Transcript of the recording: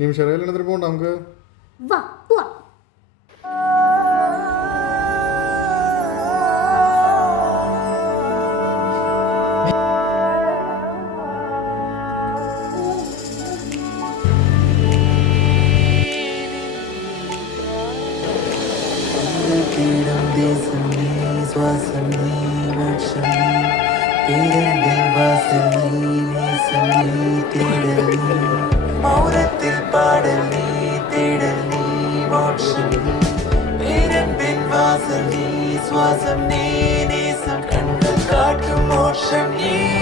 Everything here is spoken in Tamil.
நிமிஷம் ரயில் எடுத்துகிட்டு போகண்டா நமக்கு. வா போ. தேடும் தேசம் நீ, சுவாசம் நீ, மோட்சம் நீ, பேரன்பின் வாசல் நீ, நேசம் நீ, தேடல் நீ, மௌனத்தில் பாடல் நீ, தேடல் நீ, மோட்சம் நீ, பேரன்பின் வாசல் நீ, சுவாசம் நீ, நேசம் கண்கள் காட்டும் மோட்சம் நீ.